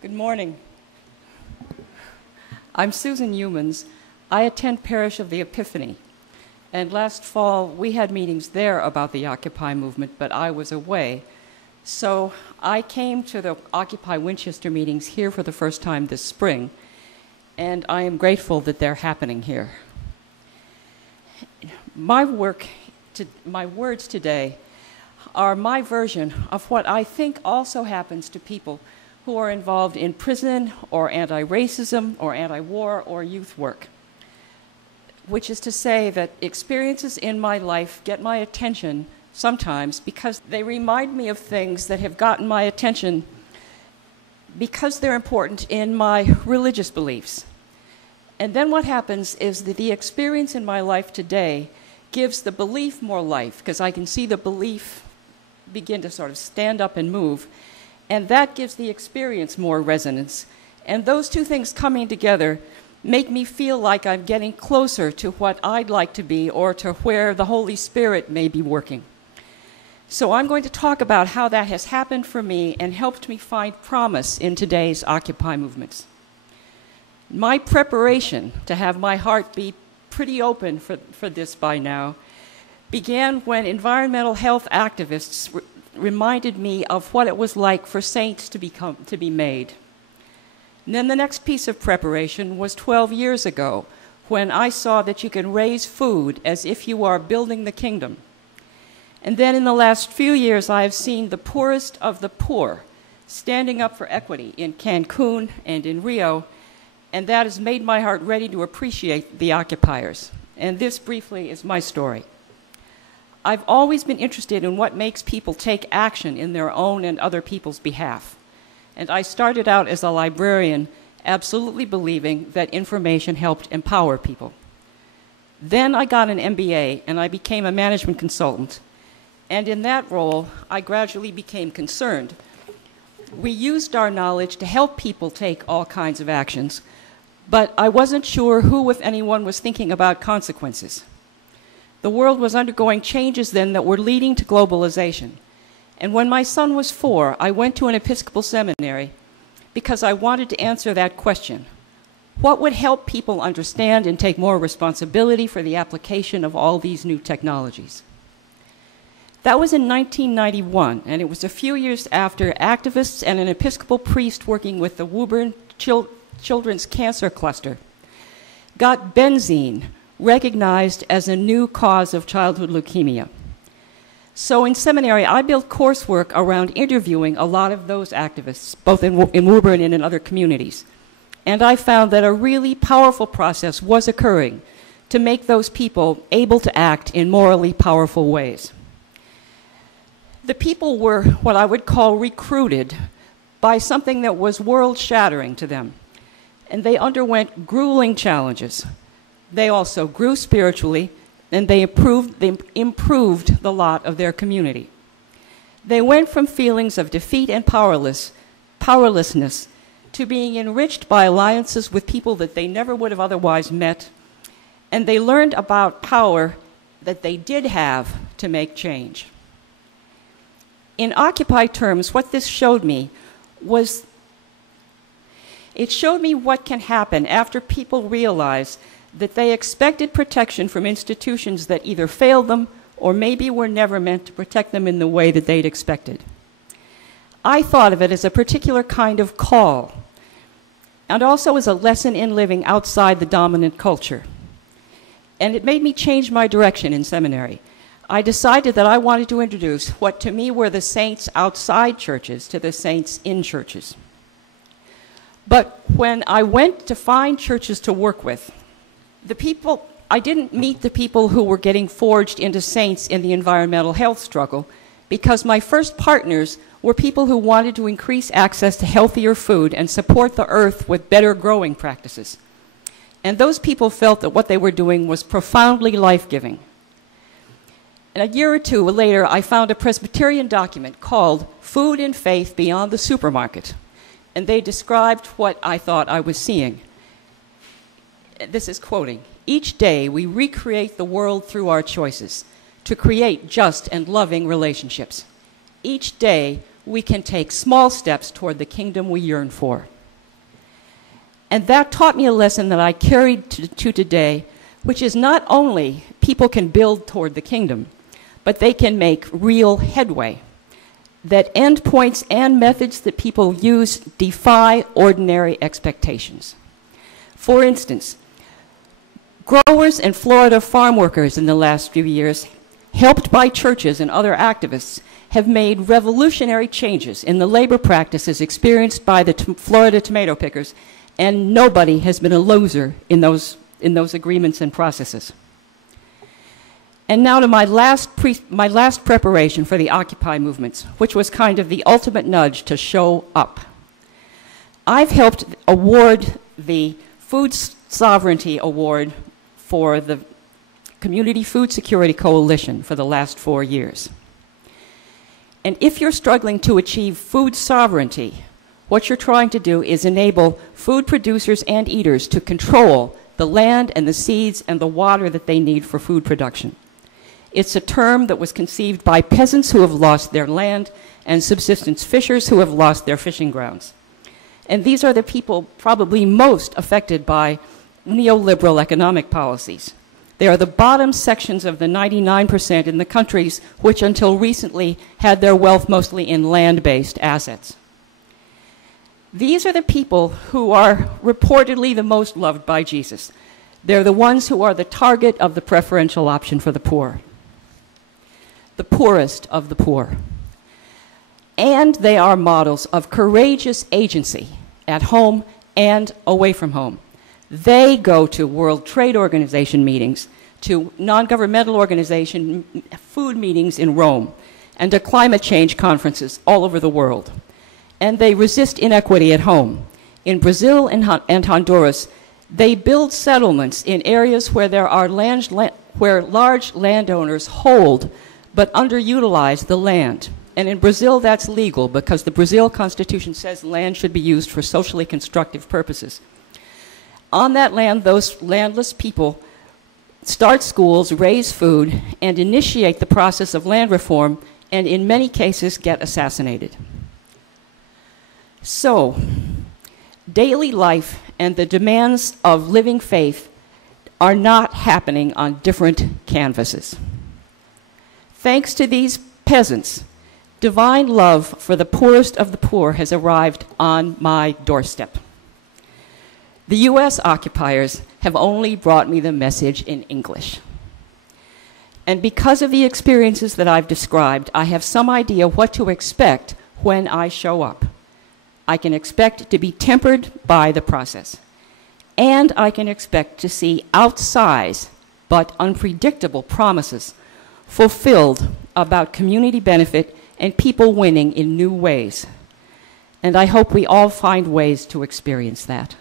Good morning. I'm Susan Youmans. I attend Parish of the Epiphany. And last fall, we had meetings there about the Occupy movement, but I was away. So I came to the Occupy Winchester meetings here for the first time this spring, and I am grateful that they're happening here. My words today are my version of what I think also happens to people who are involved in prison or anti-racism or anti-war or youth work, which is to say that experiences in my life get my attention sometimes because they remind me of things that have gotten my attention because they're important in my religious beliefs. And then what happens is that the experience in my life today gives the belief more life, because I can see the belief begin to sort of stand up and move, and that gives the experience more resonance. And those two things coming together make me feel like I'm getting closer to what I'd like to be or to where the Holy Spirit may be working. So I'm going to talk about how that has happened for me and helped me find promise in today's Occupy movements. My preparation to have my heart be pretty open for this by now began when environmental health activists reminded me of what it was like for saints to be made. And then the next piece of preparation was 12 years ago, when I saw that you can raise food as if you are building the kingdom. And then in the last few years, I have seen the poorest of the poor standing up for equity in Cancun and in Rio, and that has made my heart ready to appreciate the occupiers. And this briefly is my story. I've always been interested in what makes people take action in their own and other people's behalf. And I started out as a librarian, absolutely believing that information helped empower people. Then I got an MBA, and I became a management consultant. And in that role, I gradually became concerned. We used our knowledge to help people take all kinds of actions, but I wasn't sure who, if anyone, was thinking about consequences. The world was undergoing changes then that were leading to globalization. And when my son was 4, I went to an Episcopal seminary because I wanted to answer that question. What would help people understand and take more responsibility for the application of all these new technologies? That was in 1991, and it was a few years after activists and an Episcopal priest working with the Woburn Children's Cancer Cluster got benzene recognized as a new cause of childhood leukemia. So in seminary, I built coursework around interviewing a lot of those activists, both in Woburn and in other communities. And I found that a really powerful process was occurring to make those people able to act in morally powerful ways. The people were what I would call recruited by something that was world-shattering to them. And they underwent grueling challenges. They also grew spiritually, and they improved the lot of their community. They went from feelings of defeat and powerlessness to being enriched by alliances with people that they never would have otherwise met, and they learned about power that they did have to make change. In Occupy terms, what this showed me was, it showed me what can happen after people realize that they expected protection from institutions that either failed them or maybe were never meant to protect them in the way that they'd expected. I thought of it as a particular kind of call, and also as a lesson in living outside the dominant culture. And it made me change my direction in seminary. I decided that I wanted to introduce what to me were the saints outside churches to the saints in churches. But when I went to find churches to work with, I didn't meet the people who were getting forged into saints in the environmental health struggle, because my first partners were people who wanted to increase access to healthier food and support the earth with better growing practices. And those people felt that what they were doing was profoundly life-giving. And a year or two later, I found a Presbyterian document called Food and Faith Beyond the Supermarket. And they described what I thought I was seeing. This is quoting, "Each day we recreate the world through our choices to create just and loving relationships. Each day we can take small steps toward the kingdom we yearn for. And that taught me a lesson that I carried to today, which is not only people can build toward the kingdom, but they can make real headway. That endpoints and methods that people use defy ordinary expectations. For instance, growers and Florida farm workers in the last few years, helped by churches and other activists, have made revolutionary changes in the labor practices experienced by the Florida tomato pickers, and nobody has been a loser in those agreements and processes. And now to my last preparation for the Occupy movements, which was kind of the ultimate nudge to show up. I've helped award the Food Sovereignty Award for the Community Food Security Coalition for the last 4 years. And if you're struggling to achieve food sovereignty, what you're trying to do is enable food producers and eaters to control the land and the seeds and the water that they need for food production. It's a term that was conceived by peasants who have lost their land and subsistence fishers who have lost their fishing grounds. And these are the people probably most affected by neoliberal economic policies. They are the bottom sections of the 99% in the countries which until recently had their wealth mostly in land-based assets. These are the people who are reportedly the most loved by Jesus. They're the ones who are the target of the preferential option for the poor. The poorest of the poor. And they are models of courageous agency at home and away from home. They go to World Trade Organization meetings, to non-governmental organization food meetings in Rome, and to climate change conferences all over the world. And they resist inequity at home. In Brazil and Honduras, they build settlements in areas where there are where large landowners hold but underutilize the land. And in Brazil, that's legal because the Brazil Constitution says land should be used for socially constructive purposes. On that land, those landless people start schools, raise food, and initiate the process of land reform, and in many cases get assassinated. So, daily life and the demands of living faith are not happening on different canvases. Thanks to these peasants, divine love for the poorest of the poor has arrived on my doorstep. The U.S. occupiers have only brought me the message in English. And because of the experiences that I've described, I have some idea what to expect when I show up. I can expect to be tempered by the process. And I can expect to see outsized but unpredictable promises fulfilled about community benefit and people winning in new ways. And I hope we all find ways to experience that.